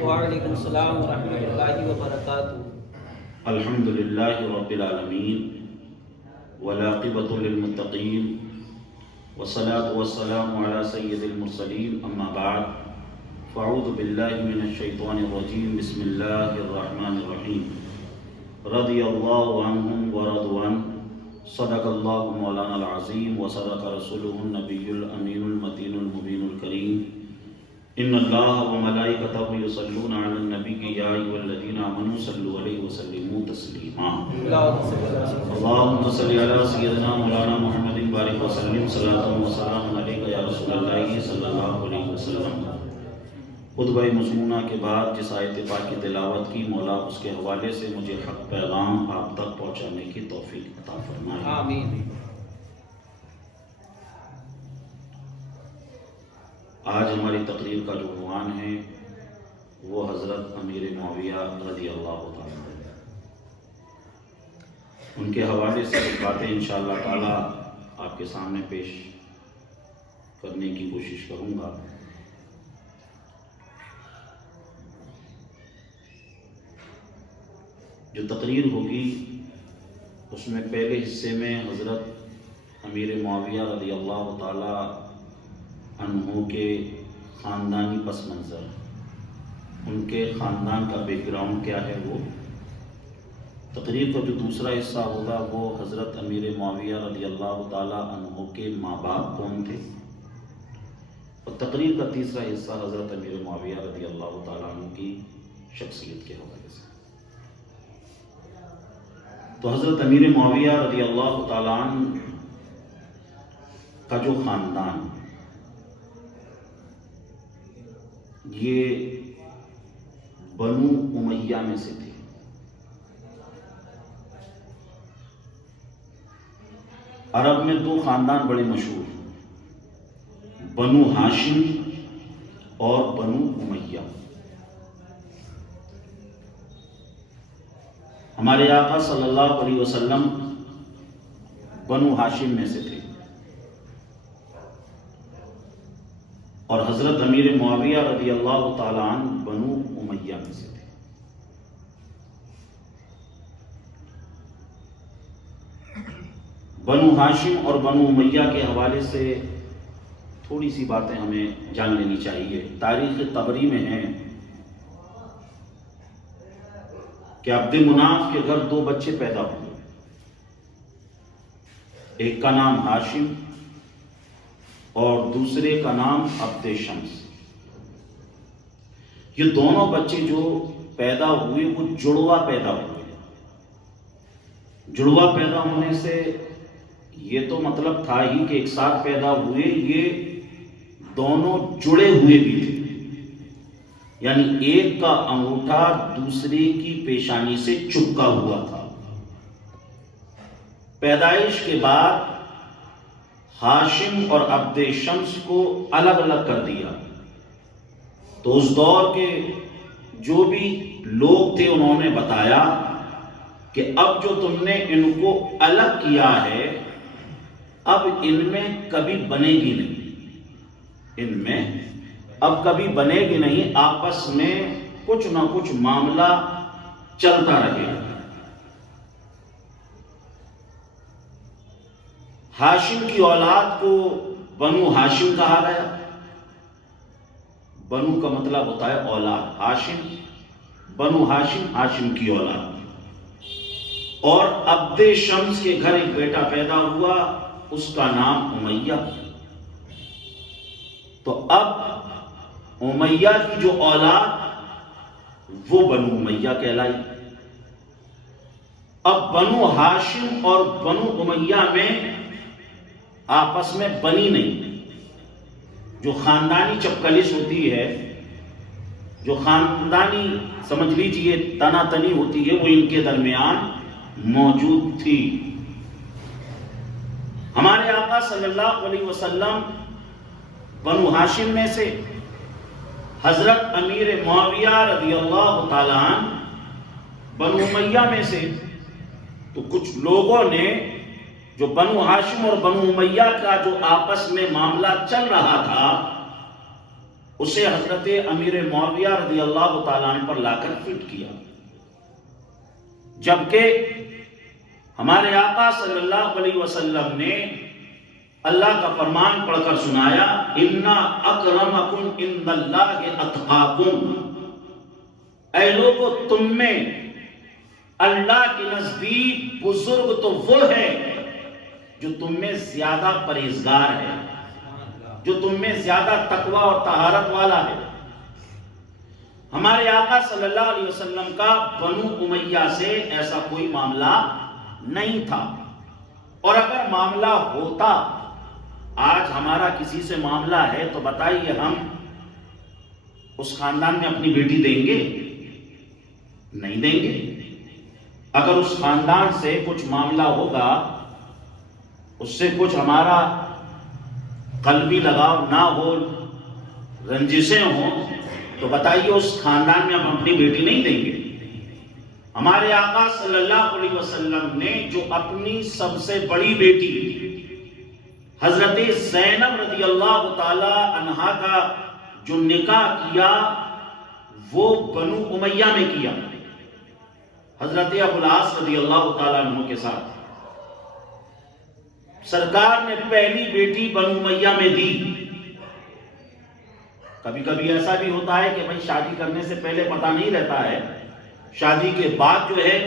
وعلیکم السلام ورحمۃ اللہ وبرکاتہ۔ الحمد للہ رب العالمین والعاقبۃ للمتقین والصلاة والسلام علی سید المرسلین، اما بعد فاعوذ باللہ من الشیطان الرجیم، بسم اللہ الرحمن الرحیم۔ رضی اللہ عنہم ورضوا عنہ، صدق اللہ مولانا العظیم وصدق رسولہ النبی الامین المتین المبین الکریم۔ ان اللہ وملائکتہ یصلون علی النبی یا ایھا الذین آمنوا صلوا علیہ وسلموا تسلیما۔ اللہم صل علی سیدنا مولانا محمد بارک وسلم صلاۃ و سلام علیک یا رسول اللہ صلی اللہ علیہ وسلم۔ خطبہ مسنونہ کے بعد جس آیت پاک کی تلاوت کی، مولا اس کے حوالے سے مجھے حق پیغام آپ تک پہنچانے کی توفیق عطا فرمائے، آمین۔ آج ہماری تقریر کا جو عنوان ہے وہ حضرت امیر معاویہ رضی اللہ تعالیٰ عنہ، ان کے حوالے سے کچھ باتیں انشاءاللہ تعالیٰ آپ کے سامنے پیش کرنے کی کوشش کروں گا۔ جو تقریر ہوگی اس میں پہلے حصے میں حضرت امیر معاویہ رضی اللہ تعالیٰ عنہ کے خاندانی پس منظر، ان کے خاندان کا بیک گراؤنڈ کیا ہے، وہ تقریر کا جو دوسرا حصہ ہوگا وہ حضرت امیر معاویہ رضی اللہ تعالیٰ عنہ کے ماں باپ کون تھے، اور تقریر کا تیسرا حصہ حضرت امیر معاویہ رضی اللہ تعالیٰ عنہ کی شخصیت کے حوالے سے۔ تو حضرت امیر معاویہ رضی اللہ تعالیٰ عنہ کا جو خاندان، یہ بنو امیہ میں سے تھے۔ عرب میں دو خاندان بڑے مشہور ہیں، بنو ہاشم اور بنو امیہ۔ ہمارے آقا صلی اللہ علیہ وسلم بنو ہاشم میں سے تھے، اور حضرت امیر معاویہ رضی اللہ تعالیٰ عنہ بنو امیہ میں سے تھے۔ بنو ہاشم اور بنو امیہ کے حوالے سے تھوڑی سی باتیں ہمیں جان لینی چاہیے۔ تاریخ طبری میں ہے کہ عبد مناف کے گھر دو بچے پیدا ہوئے، ایک کا نام ہاشم اور دوسرے کا نام عبد شمس۔ یہ دونوں بچے جو پیدا ہوئے وہ جڑوا پیدا ہوئے۔ جڑوا پیدا ہونے سے یہ تو مطلب تھا ہی کہ ایک ساتھ پیدا ہوئے، یہ دونوں جڑے ہوئے بھی تھے، یعنی ایک کا انگوٹھا دوسرے کی پیشانی سے چپکا ہوا تھا۔ پیدائش کے بعد ہاشم اور عبد شمس کو الگ الگ کر دیا، تو اس دور کے جو بھی لوگ تھے انہوں نے بتایا کہ اب جو تم نے ان کو الگ کیا ہے، اب ان میں کبھی بنے گی نہیں، ان میں اب کبھی بنے گی نہیں، آپس میں کچھ نہ کچھ معاملہ چلتا رہے گا۔ ہاشم کی اولاد کو بنو ہاشم کہا گیا۔ بنو کا مطلب ہوتا ہے اولاد، ہاشم بنو ہاشم، ہاشم کی اولاد۔ اور عبد شمس کے گھر ایک بیٹا پیدا ہوا، اس کا نام امیہ۔ تو اب امیہ کی جو اولاد وہ بنو امیہ کہلائی۔ اب بنو ہاشم اور بنو امیہ میں آپس میں بنی نہیں، جو خاندانی چپکلش ہوتی ہے، جو خاندانی سمجھ لیجئے تنا تنی ہوتی ہے، وہ ان کے درمیان موجود تھی۔ ہمارے آقا صلی اللہ علیہ وسلم بنو ہاشم میں سے، حضرت امیر معاویہ رضی اللہ تعالیٰ عنہ بنو امیہ میں سے۔ تو کچھ لوگوں نے جو بنو ہاشم اور بنو امیہ کا جو آپس میں معاملہ چل رہا تھا، اسے حضرت امیر معاویہ رضی اللہ تعالیٰ عنہ پر لا کر فٹ کیا، جبکہ ہمارے آقا صلی اللہ علیہ وسلم نے اللہ کا فرمان پڑھ کر سنایا، اِنَّ أَكْرَمَكُمْ عِندَ اللَّهِ أَتْقَاكُمْ، اے لوگو تم میں اللہ کے نزدیک بزرگ تو وہ ہے جو تم میں زیادہ پرہیزگار ہے، جو تم میں زیادہ تقوی اور طہارت والا ہے۔ ہمارے آقا صلی اللہ علیہ وسلم کا بنو امیہ سے ایسا کوئی معاملہ نہیں تھا، اور اگر معاملہ ہوتا، آج ہمارا کسی سے معاملہ ہے تو بتائیے ہم اس خاندان میں اپنی بیٹی دیں گے؟ نہیں دیں گے۔ اگر اس خاندان سے کچھ معاملہ ہوگا، اس سے کچھ ہمارا قلبی لگاؤ نہ ہو، رنجشیں ہوں، تو بتائیے اس خاندان میں ہم اپنی بیٹی نہیں دیں گے۔ ہمارے آقا صلی اللہ علیہ وسلم نے جو اپنی سب سے بڑی بیٹی حضرت زینب رضی اللہ تعالی عنہا کا جو نکاح کیا، وہ بنو امیہ میں کیا، حضرت ابو العاص رضی اللہ تعالیٰ عنہ کے ساتھ۔ سرکار نے پہلی بیٹی بنو امیہ میں دی۔ کبھی کبھی ایسا بھی ہوتا ہے کہ بھائی شادی کرنے سے پہلے پتہ نہیں رہتا ہے، شادی کے بعد جو ہے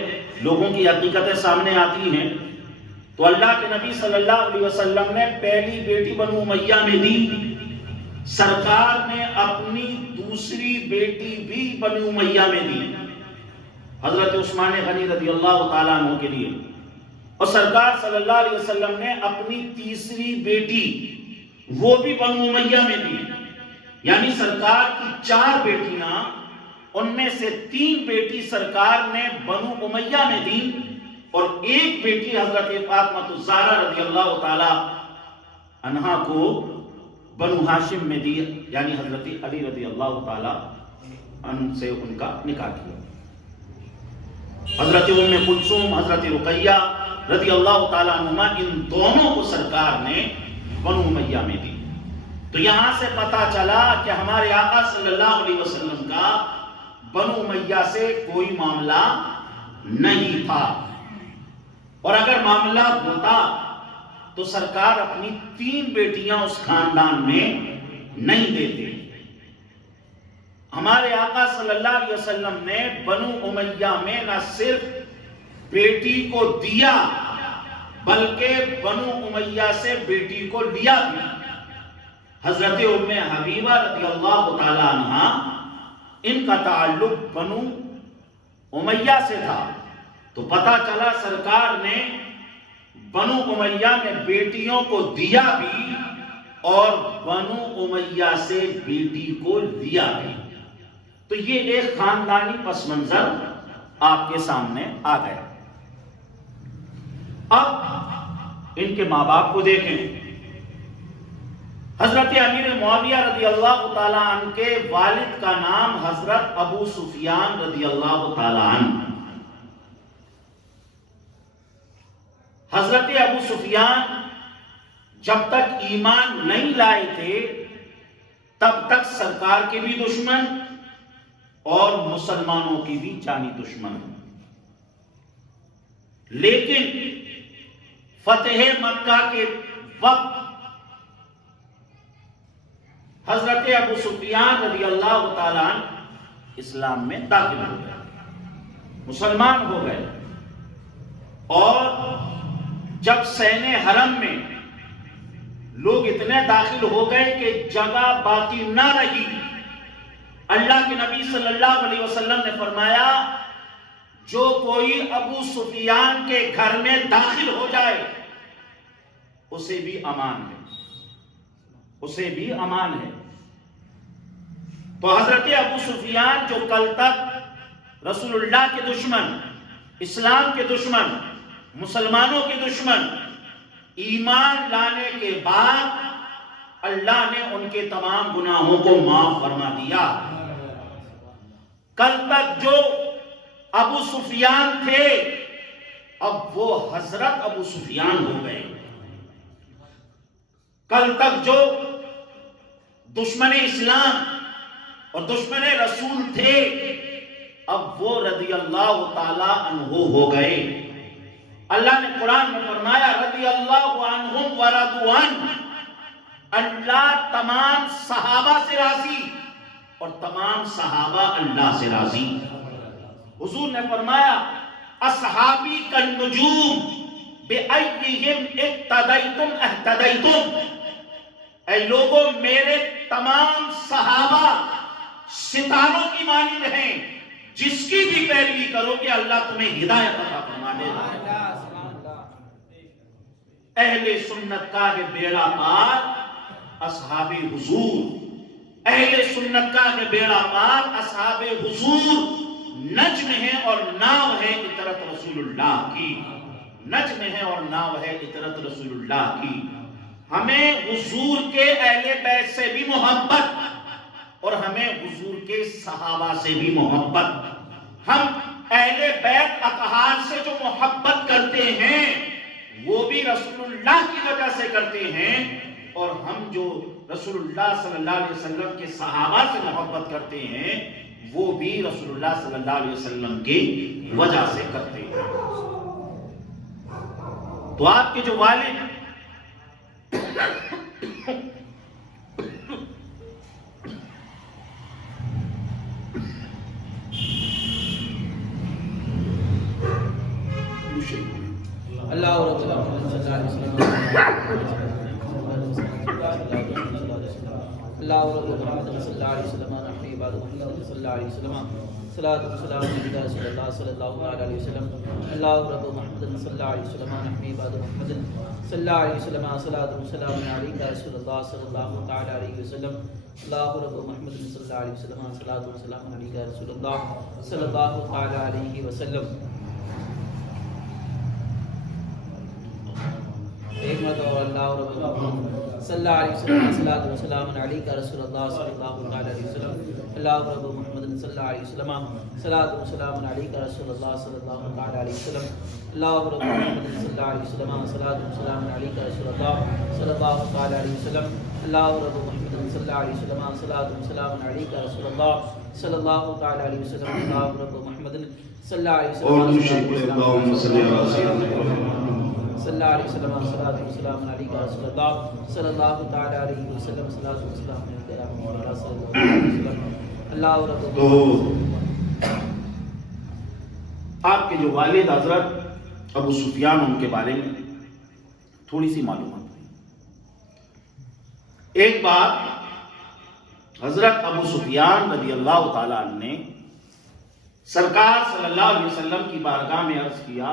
لوگوں کی حقیقتیں سامنے آتی ہیں۔ تو اللہ کے نبی صلی اللہ علیہ وسلم نے پہلی بیٹی بنو امیہ میں دی، سرکار نے اپنی دوسری بیٹی بھی بنو امیہ میں دی، حضرت عثمان غنی رضی اللہ تعالیٰ عنہ کے لیے، اور سرکار صلی اللہ علیہ وسلم نے اپنی تیسری بیٹی وہ بھی بنو امیہ میں دی۔ یعنی سرکار کی 4 بیٹیاں، ان میں سے 3 بیٹی سرکار نے بنو امیہ میں دی، اور 1 بیٹی حضرت فاطمہ الزہرا رضی اللہ تعالی عنہا کو بنو ہاشم میں دی، یعنی حضرت علی رضی اللہ تعالی عنہ سے ان کا نکاح کیا۔ حضرت ام کلثوم، حضرت رقیہ رضی اللہ تعالیٰ عنہما، ان دونوں کو سرکار نے بنو امیہ میں دی۔ تو یہاں سے پتا چلا کہ ہمارے آقا صلی اللہ علیہ وسلم کا بنو امیہ سے کوئی معاملہ نہیں تھا، اور اگر معاملہ ہوتا تو سرکار اپنی 3 بیٹیاں اس خاندان میں نہیں دیتے۔ ہمارے آقا صلی اللہ علیہ وسلم نے بنو امیہ میں نہ صرف بیٹی کو دیا بلکہ بنو امیہ سے بیٹی کو لیا بھی۔ حضرت ام حبیبہ رضی اللہ تعالی عنہا، ان کا تعلق بنو امیہ سے تھا، تو پتہ چلا سرکار نے بنو امیہ میں بیٹیوں کو دیا بھی اور بنو امیہ سے بیٹی کو لیا بھی۔ تو یہ ایک خاندانی پس منظر آپ کے سامنے آ گیا۔ اب ان کے ماں باپ کو دیکھیں۔ حضرت امیر معاویہ رضی اللہ تعالیٰ عنہ کے والد کا نام حضرت ابو سفیان رضی اللہ تعالیٰ عنہ۔ حضرت ابو سفیان جب تک ایمان نہیں لائے تھے تب تک سرکار کے بھی دشمن اور مسلمانوں کی بھی جانی دشمن، لیکن فتح مکہ کے وقت حضرت ابو سفیان رضی اللہ تعالیٰ عنہ اسلام میں داخل ہو گئے، مسلمان ہو گئے، اور جب سین حرم میں لوگ اتنے داخل ہو گئے کہ جگہ باقی نہ رہی، اللہ کے نبی صلی اللہ علیہ وسلم نے فرمایا جو کوئی ابو سفیان کے گھر میں داخل ہو جائے اسے بھی امان ہے، اسے بھی امان ہے۔ تو حضرت ابو سفیان جو کل تک رسول اللہ کے دشمن، اسلام کے دشمن، مسلمانوں کے دشمن، ایمان لانے کے بعد اللہ نے ان کے تمام گناہوں کو معاف فرما دیا۔ کل تک جو ابو سفیان تھے اب وہ حضرت ابو سفیان ہو گئے۔ کل تک جو دشمن اسلام، اور دشمن رسول تھے، اب وہ رضی اللہ تعالی عنہ ہو گئے۔ اللہ نے قرآن میں فرمایا رضی اللہ عنہم ورضوا عنہ، اللہ تمام صحابہ سے راضی اور تمام صحابہ اللہ سے راضی۔ حضور نے فرمایا اصحابی کالنجوم بأیہم اقتدیتم اہتدیتم، اے لوگوں میرے تمام صحابہ ستاروں کی مانند ہیں، جس کی بھی پیروی کرو گے اللہ تمہیں ہدایت عطا فرما دے گا۔ اہل سنت کا یہ بیڑا پار اصحاب حضور، اہل سنت کا یہ بیڑا پار اصحاب حضور نجم ہے اور ناو ہے اطرت رسول اللہ کی، نجم ہے اور ناو ہے اطرت رسول اللہ کی۔ ہمیں حضور کے اہل بیت سے بھی محبت اور ہمیں حضور کے صحابہ سے بھی محبت۔ ہم اہل بیت اطہار سے جو محبت کرتے ہیں وہ بھی رسول اللہ کی وجہ سے کرتے ہیں، اور ہم جو رسول اللہ صلی اللہ علیہ وسلم کے صحابہ سے محبت کرتے ہیں وہ بھی رسول اللہ صلی اللہ علیہ وسلم کی وجہ سے کرتے ہیں۔ تو آپ کے جو والد اللہ رب العالمین صلی اللہ علیہ وسلم، اللہ رب العالمین صلی اللہ علیہ وسلم، اپنی عبادت محمد صلی اللہ علیہ وسلم، صلاۃ و سلام علی رسول اللہ صلی اللہ علیہ وسلم، اللہ رب محمد صلی اللہ علیہ وسلم، اپنی عبادت محمد صلی اللہ علیہ وسلم، صلاۃ و سلام علی رسول اللہ صلی اللہ علیہ وسلم، اللہ رب محمد صلی اللہ علیہ وسلم، صلاۃ و سلام علی رسول اللہ صلی اللہ علیہ وسلم۔ ایک مرتبہ اللہ رب العالمین صلی اللہ علیہ وسلم، صلاۃ و سلام علی رسول اللہ صلی اللہ علیہ وسلم، اللہ رب محمد صلی اللہ علیہ وسلم، صلاۃ و سلام علی رسول اللہ صلی اللہ علیہ وسلم، اللہ رب محمد صلی اللہ علیہ وسلم، صلاۃ و سلام علی رسول اللہ صلی اللہ علیہ وسلم، اللہ رب محمد صلی اللہ علیہ وسلم، صلاۃ و سلام علی رسول اللہ صلی اللہ علیہ وسلم، اللہ رب محمد صلی اللہ علیہ وسلم، اللهم صل على سيدنا صلی اللہ علیہ وسلم، صلاۃ و سلام علی رسول اللہ صلی اللہ تعالی علیہ وسلم، صلاۃ و سلام علی رسول اللہ صلی اللہ علیہ وسلم، اللہ رب تو آپ کے جو والد حضرت ابو سفیان، ان کے بارے میں تھوڑی سی معلومات ہوئی۔ ایک بار حضرت ابو سفیان رضی اللہ تعالیٰ عنہ نے سرکار صلی اللہ علیہ وسلم کی بارگاہ میں عرض کیا،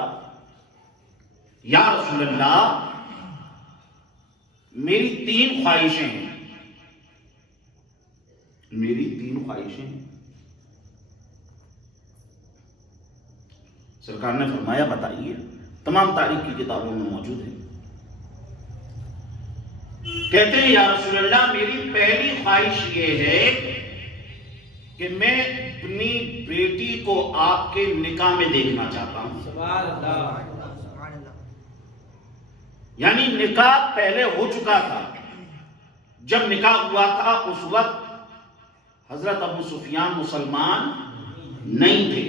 یا رسول اللہ میری 3 خواہشیں ہیں، میری 3 خواہشیں ہیں۔ سرکار نے فرمایا بتائیے، تمام تاریخ کی کتابوں میں موجود ہے۔ کہتے ہیں یا رسول اللہ میری پہلی خواہش یہ ہے کہ میں اپنی بیٹی کو آپ کے نکاح میں دیکھنا چاہتا ہوں۔ سبحان اللہ، یعنی نکاح پہلے ہو چکا تھا، جب نکاح ہوا تھا اس وقت حضرت ابو سفیان مسلمان نہیں تھے۔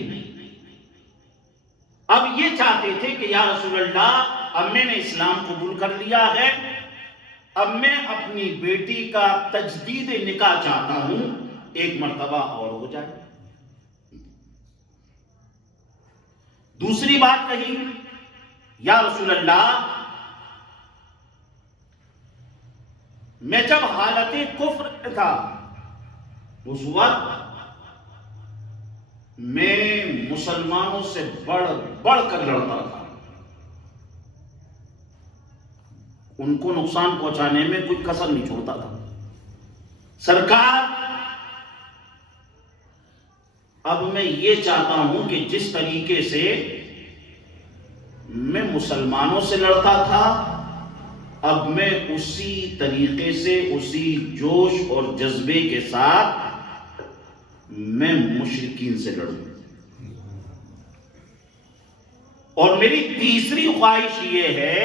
اب یہ چاہتے تھے کہ یا رسول اللہ اب میں نے اسلام قبول کر لیا ہے، اب میں اپنی بیٹی کا تجدید نکاح چاہتا ہوں، ایک مرتبہ اور ہو جائے۔ دوسری بات کہی، یا رسول اللہ میں جب حالت کفر تھا اس وقت میں مسلمانوں سے بڑھ کر لڑتا تھا، ان کو نقصان پہنچانے میں کوئی کسر نہیں چھوڑتا تھا۔ سرکار اب میں یہ چاہتا ہوں کہ جس طریقے سے میں مسلمانوں سے لڑتا تھا اب میں اسی طریقے سے، اسی جوش اور جذبے کے ساتھ میں مشرکین سے لڑوں۔ اور میری تیسری خواہش یہ ہے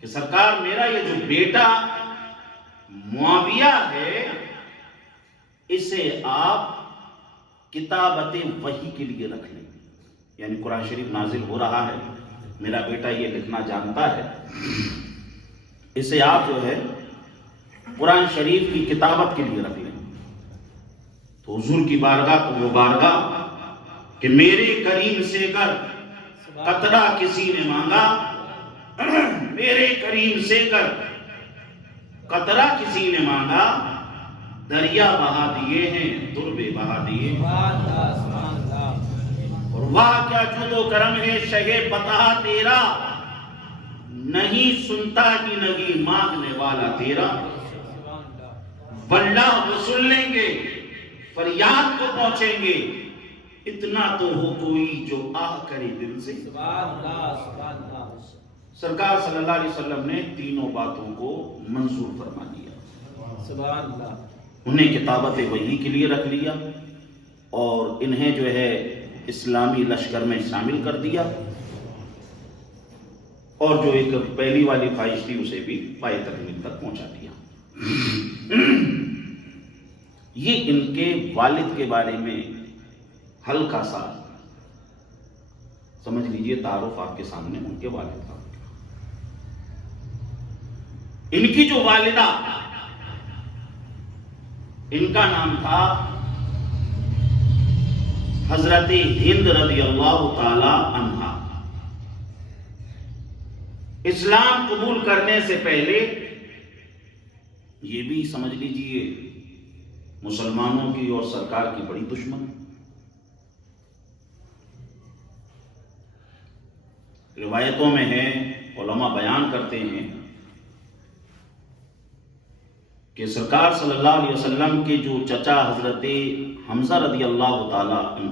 کہ سرکار میرا یہ جو بیٹا معاویہ ہے اسے آپ کتابت وحی کے لیے رکھ لیں، یعنی قرآن شریف نازل ہو رہا ہے، میرا بیٹا یہ لکھنا جانتا ہے، اسے آپ جو ہے قرآن شریف کی کتابت کے لیے رکھ لیں۔ تو حضور کی بارگاہ کو وہ بارگاہ کہ میرے کریم سے کر قطرہ کسی نے مانگا، میرے کریم سے کر قطرہ کسی نے مانگا، دریا بہا دیے ہیں دربے بہا دیے، اور واہ کیا جود و کرم ہے شہ پتہ تیرا، نہیں سنتا ہی نہیں مانگنے والا تیرا، واللہ وہ سن لیں گے فریاد کو پہنچیں گے، اتنا تو ہو کوئی جو آہ کرے دل سے۔ سرکار صلی اللہ علیہ وسلم نے تینوں باتوں کو منظور فرما دیا، سبحان اللہ، انہیں کتابت وحی کے لیے رکھ لیا اور انہیں جو ہے اسلامی لشکر میں شامل کر دیا، اور جو ایک پہلی والی خواہش تھی اسے بھی پائے تکمیل تک پہنچا دیا۔ یہ ان کے والد کے بارے میں ہلکا سا سمجھ لیجئے تعارف آپ کے سامنے ان کے والد کا۔ ان کی جو والدہ، ان کا نام تھا حضرت ہند رضی اللہ تعالی عنہا۔ اسلام قبول کرنے سے پہلے یہ بھی سمجھ لیجئے مسلمانوں کی اور سرکار کی بڑی دشمن۔ روایتوں میں ہے، علماء بیان کرتے ہیں کہ سرکار صلی اللہ علیہ وسلم کے جو چچا حضرت حمزہ رضی اللہ تعالی عنہ،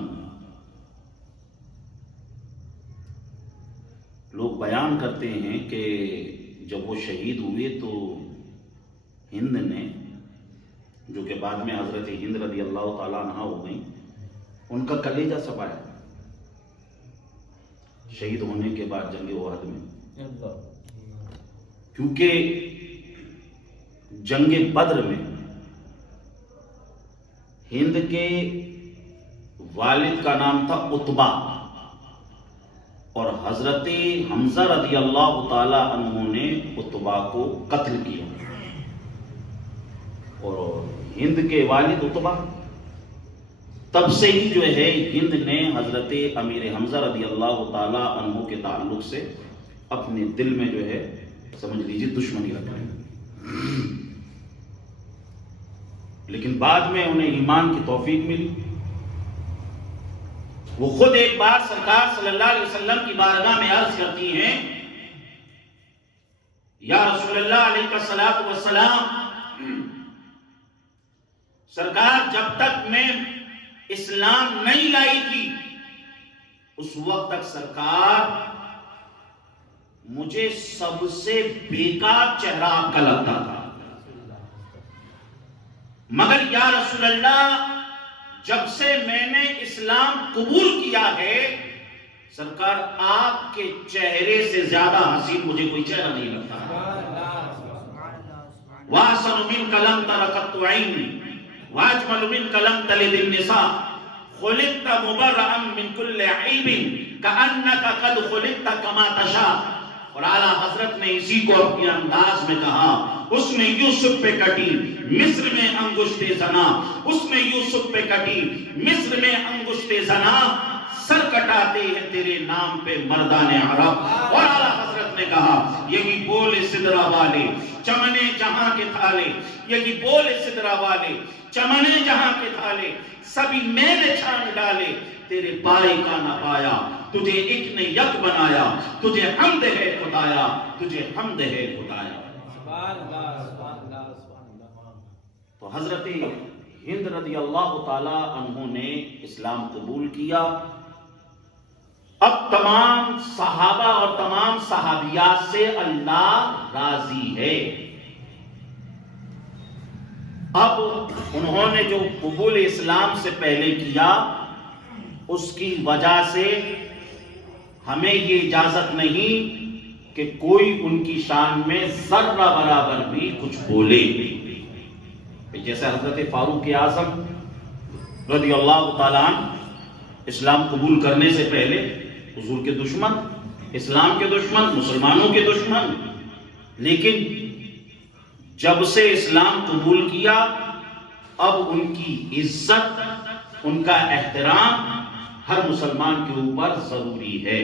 لوگ بیان کرتے ہیں کہ جب وہ شہید ہوئے تو ہند نے، جو کہ بعد میں حضرت ہند رضی اللہ تعالی عنہ ہو گئی، ان کا کلیجہ چبایا شہید ہونے کے بعد جنگ احد میں، کیونکہ جنگ بدر میں ہند کے والد کا نام تھا عتبہ، اور حضرت حمزہ رضی اللہ تعالی عنہ نے عتبہ کو قتل کیا، اور ہند کے والد عتبہ، تب سے ہی جو ہے ہند نے حضرت امیر حمزہ رضی اللہ تعالی عنہ کے تعلق سے اپنے دل میں جو ہے سمجھ لیجیے دشمنی رکھ لی۔ لیکن بعد میں انہیں ایمان کی توفیق ملی، وہ خود ایک بار سرکار صلی اللہ علیہ وسلم کی بارگاہ میں عرض کرتی ہیں، یا رسول اللہ علیہ الصلوۃ والسلام، سرکار جب تک میں اسلام نہیں لائی تھی اس وقت تک سرکار مجھے سب سے بیکار چہرہ آپ کا لگتا تھا، مگر یا رسول اللہ جب سے میں نے اسلام قبول کیا ہے سرکار آپ کے چہرے سے زیادہ حسین مجھے کوئی چہرہ نہیں لگتا۔ وَأَحْسَنُ مِنْكَ لَمْ تَرَ قَطُّ عَيْنِي وَأَجْمَلُ مِنْكَ لَمْ تَلِدِ النِّسَاءُ خُلِقْتَ مُبَرَّأً مِنْ كُلِّ عَيْبٍ كَأَنَّكَ قَدْ خُلِقْتَ كَمَا تَشَاءُ۔ اور اعلیٰ حضرت نے اسی کو اپنے انداز میں کہا، اس میں یوسف پہ کٹی مصر میں انگشت زنا، اس میں یوسف پہ کٹی مصر میں انگشت زنا، سر کٹاتے ہیں تیرے نام پہ مردان عرب۔ اور اعلیٰ حضرت نے کہا، یہی بول سدرا والے چمنے جہاں کے تھالے، یہی بول سدرا والے چمنے جہاں کے تھالے، سبھی میں نے چھان ڈالے، تیرے پائے کا نہ پایا، تجھے ایک نے یک بنایا، تجھے حمد ہے خدایا، تجھے حمد ہے خدایا۔ تو حضرت ہند رضی اللہ تعالی عنہ نے اسلام قبول کیا۔ اب تمام صحابہ اور تمام صحابیات سے اللہ راضی ہے۔ اب انہوں نے جو قبول اسلام سے پہلے کیا اس کی وجہ سے ہمیں یہ اجازت نہیں کہ کوئی ان کی شان میں ذرہ برابر بھی کچھ بولے۔ جیسے حضرت فاروق اعظم رضی اللہ تعالیٰ عنہ اسلام قبول کرنے سے پہلے حضور کے دشمن، اسلام کے دشمن، مسلمانوں کے دشمن، لیکن جب سے اسلام قبول کیا اب ان کی عزت، ان کا احترام ہر مسلمان کے اوپر ضروری ہے۔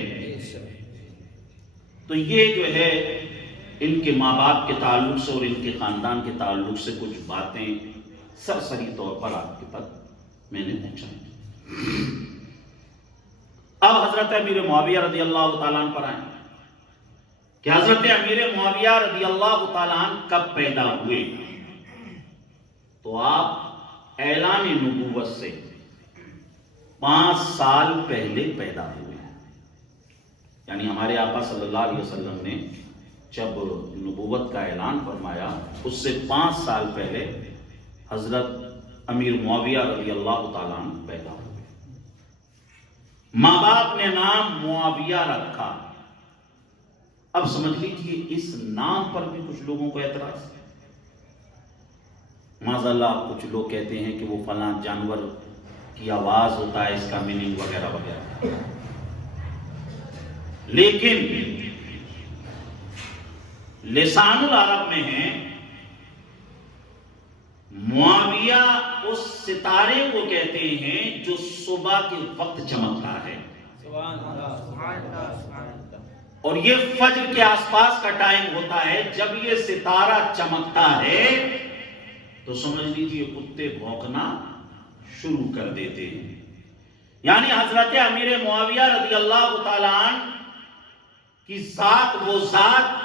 تو یہ جو ہے ان کے ماں باپ کے تعلق سے اور ان کے خاندان کے تعلق سے کچھ باتیں سرسری طور پر آپ کے تک میں نے پہنچائی۔ اب حضرت امیر معاویہ رضی اللہ تعالیٰ عنہ پر آئیں کہ حضرت امیر معاویہ رضی اللہ تعالیٰ عنہ کب پیدا ہوئے؟ تو آپ اعلان نبوت سے 5 سال پہلے پیدا ہوئے، یعنی ہمارے آقا صلی اللہ علیہ وسلم نے جب نبوت کا اعلان فرمایا اس سے 5 سال پہلے حضرت امیر معاویہ رضی اللہ تعالیٰ عنہ پیدا ہوئے۔ ماں باپ نے نام معاویہ رکھا۔ اب سمجھ لیجیے اس نام پر بھی کچھ لوگوں کو اعتراض ہے۔ معاذ اللہ کچھ لوگ کہتے ہیں کہ وہ فلاں جانور کی آواز ہوتا ہے، اس کا میننگ وغیرہ وغیرہ، لیکن لسان العرب میں ہے معاویہ اس ستارے کو کہتے ہیں جو صبح کے وقت چمکتا ہے، اور یہ فجر کے آس پاس کا ٹائم ہوتا ہے۔ جب یہ ستارہ چمکتا ہے تو سمجھ لیجیے کتے بھونکنا شروع کر دیتے ہیں۔ یعنی حضرت امیر معاویہ رضی اللہ تعالیٰ عنہ کی ذات وہ ذات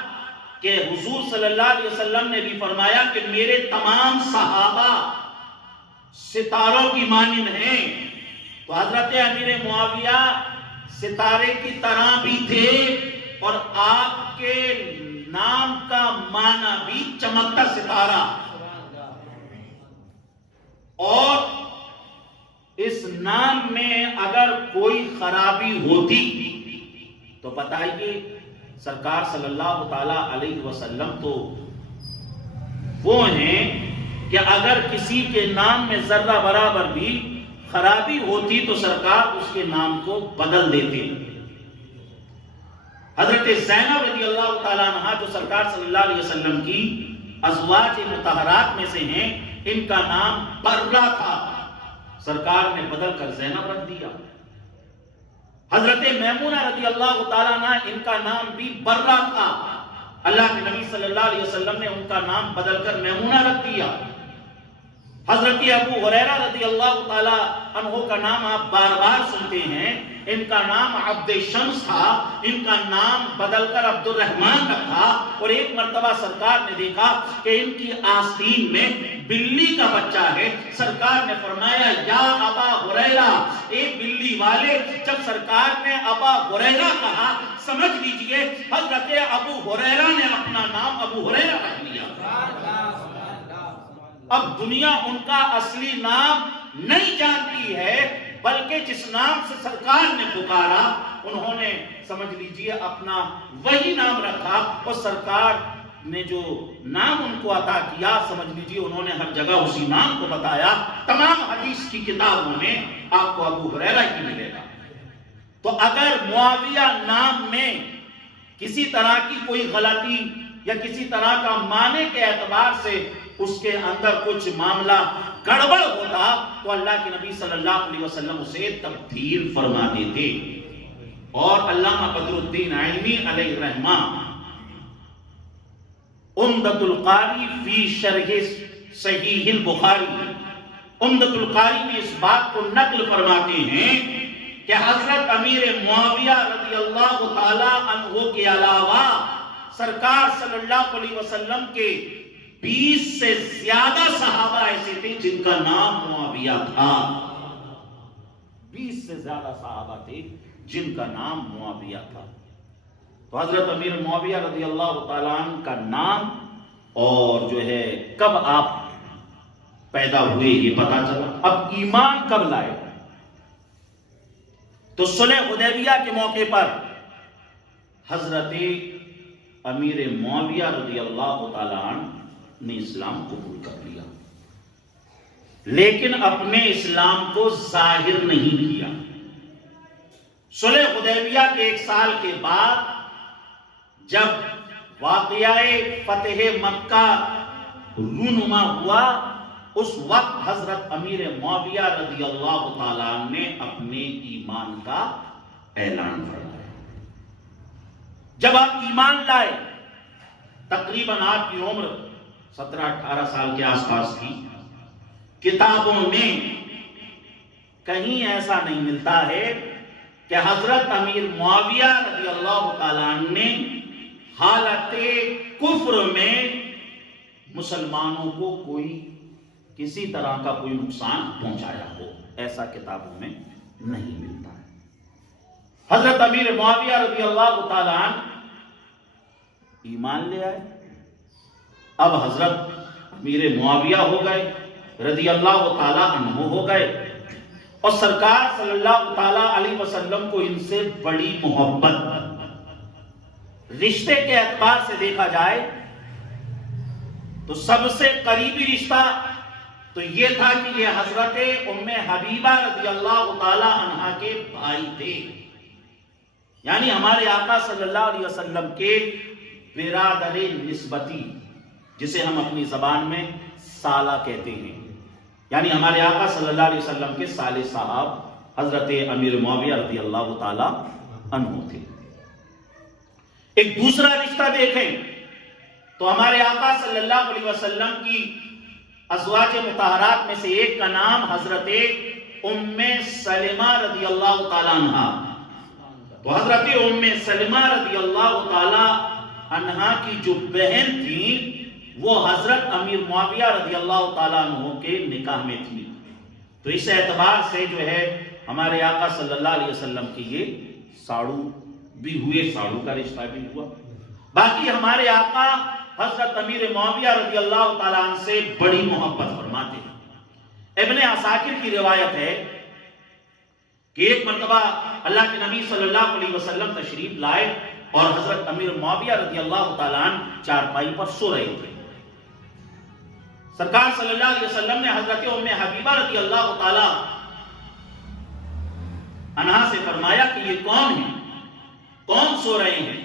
کہ حضور صلی اللہ علیہ وسلم نے بھی فرمایا کہ میرے تمام صحابہ ستاروں کی مانند ہیں، تو حضرت امیر معاویہ ستارے کی طرح بھی تھے، اور آپ کے نام کا معنی بھی چمکتا ستارہ۔ اور اس نام میں اگر کوئی خرابی ہوتی تو بتائیے، سرکار صلی اللہ تعالی علیہ وسلم تو وہ ہیں کہ اگر کسی کے نام میں ذرہ برابر بھی خرابی ہوتی تو سرکار اس کے نام کو بدل دیتے۔ حضرت زینب رضی اللہ تعالیٰ عنہ جو سرکار صلی اللہ علیہ وسلم کی ازواج مطہرات میں سے ہیں، ان کا نام برہ تھا، سرکار نے بدل کر زینب رکھ دیا۔ حضرت میمونہ رضی اللہ تعالیٰ عنہ ان کا نام بھی برہ تھا، اللہ کے نبی صلی اللہ علیہ وسلم نے ان کا نام بدل کر میمونہ رکھ دیا۔ حضرت ابو ہریرہ رضی اللہ تعالیٰ عنہ کا نام آپ بار بار سنتے ہیں، ان کا نام عبد شمس تھا، ان کا نام بدل کر عبد الرحمن رکھا۔ اور ایک مرتبہ سرکار نے دیکھا کہ ان کی آستین میں بلی کا بچہ ہے، سرکار نے فرمایا یا ابا ہریرہ، اے بلی والے۔ جب سرکار نے ابا ہریرہ کہا، سمجھ لیجئے حضرت ابو ہریرہ نے اپنا نام ابو ہریرہ رکھ لیا۔ اب دنیا ان کا اصلی نام نہیں جانتی ہے، بلکہ جس نام سے سرکار نے پکارا انہوں نے سمجھ لیجئے اپنا وہی نام رکھا، اور سرکار نے جو نام ان کو عطا کیا سمجھ لیجئے انہوں نے ہر جگہ اسی نام کو بتایا۔ تمام حدیث کی کتابوں میں آپ کو ابو ہریرہ ہی ملے گا۔ تو اگر معاویہ نام میں کسی طرح کی کوئی غلطی یا کسی طرح کا معنی کے اعتبار سے اس کے اندر کچھ معاملہ گڑبڑ ہوتا تو اللہ کے نبی صلی اللہ علیہ وسلم اسے تبدیل فرما دیتے۔ اور علامہ بدر الدین عینی علیہ الرحمہ عمدۃ القاری فی شرح صحیح البخاری، عمدۃ القاری میں اس بات کو نقل فرماتے ہیں کہ حضرت امیر معاویہ رضی اللہ تعالی عنہ کے علاوہ سرکار صلی اللہ علیہ وسلم کے 20 سے زیادہ صحابہ ایسے تھے جن کا نام معاویہ تھا۔ 20 سے زیادہ صحابہ تھے جن کا نام معاویہ تھا۔ تو حضرت امیر معاویہ رضی اللہ تعالیٰ عنہ کا نام اور جو ہے کب آپ پیدا ہوئے یہ پتا چلا۔ اب ایمان کب لائے؟ تو صلح حدیبیہ کے موقع پر حضرت امیر معاویہ رضی اللہ تعالیٰ عنہ نے اسلام قبول کر لیا۔ لیکن اپنے اسلام کو ظاہر نہیں کیا۔ صلح حدیبیہ کے 1 سال کے بعد جب واقعہ فتح مکہ رونما ہوا، اس وقت حضرت امیر معاویہ رضی اللہ تعالیٰ عنہ نے اپنے ایمان کا اعلان فرمایا۔ جب آپ ایمان لائے، تقریباً آپ کی عمر 17-18 سال کے آس پاس تھی۔ کتابوں میں کہیں ایسا نہیں ملتا ہے کہ حضرت امیر معاویہ رضی اللہ تعالیٰ عنہ نے حالت کفر میں مسلمانوں کو کوئی کسی طرح کا کوئی نقصان پہنچایا ہو، ایسا کتابوں میں نہیں ملتا ہے۔ حضرت امیر معاویہ رضی اللہ تعالیٰ عنہ ایمان لے آئے۔ اب حضرت امیر معاویہ ہو گئے، رضی اللہ تعالیٰ عنہ ہو گئے، اور سرکار صلی اللہ تعالیٰ علیہ وسلم کو ان سے بڑی محبت۔ رشتے کے اعتبار سے دیکھا جائے تو سب سے قریبی رشتہ تو یہ تھا کہ یہ حضرت ام حبیبہ رضی اللہ تعالیٰ عنہ کے بھائی تھے، یعنی ہمارے آقا صلی اللہ علیہ وسلم کے برادر نسبتی، جسے ہم اپنی زبان میں سالہ کہتے ہیں، یعنی ہمارے آقا صلی اللہ علیہ وسلم کے سالے صاحب حضرت امیر معاویہ رضی اللہ تعالیٰ عنہ تھے۔ ایک دوسرا رشتہ دیکھیں تو ہمارے آقا صلی اللہ علیہ وسلم کی ازواج مطہرات میں سے ایک کا نام حضرت ام سلمہ رضی اللہ تعالیٰ عنہ، تو حضرت ام سلمہ رضی اللہ تعالیٰ عنہ کی جو بہن تھی وہ حضرت امیر معاویہ رضی اللہ تعالیٰ عنہ کے نکاح میں تھی، تو اس اعتبار سے جو ہے ہمارے آقا صلی اللہ علیہ وسلم کی یہ ساڑو بھی ہوئے، ساڑو کا رشتہ بھی ہوا۔ باقی ہمارے آقا حضرت امیر معاویہ رضی اللہ تعالیٰ عنہ سے بڑی محبت فرماتے ہیں۔ ابن عساکر کی روایت ہے کہ ایک مرتبہ اللہ کے نبی صلی اللہ علیہ وسلم تشریف لائے اور حضرت امیر معاویہ رضی اللہ تعالیٰ عنہ چارپائی پر سو رہے تھے۔ سرکار صلی اللہ علیہ وسلم نے حضرت ام حبیبہ رضی اللہ تعالیٰ عنہا سے فرمایا کہ یہ کون ہیں، کون سو رہے ہیں؟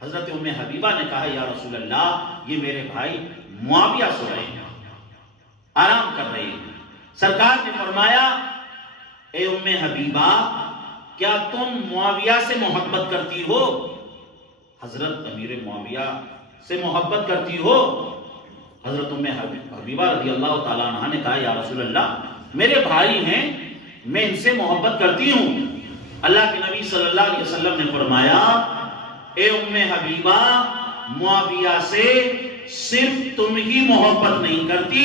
حضرت ام حبیبہ نے کہا یا رسول اللہ یہ میرے بھائی معاویہ سو رہے ہیں، آرام کر رہے ہیں۔ سرکار نے فرمایا اے ام حبیبہ کیا تم معاویہ سے محبت کرتی ہو؟ حضرت امیر معاویہ سے محبت کرتی ہو؟ حضرت ام حبیبہ رضی اللہ تعالیٰ عنہ نے کہا یا رسول اللہ میرے بھائی ہیں، میں ان سے محبت کرتی ہوں۔ اللہ کے نبی صلی اللہ علیہ وسلم نے فرمایا اے ام حبیبہ معاویہ سے صرف تم ہی محبت نہیں کرتی،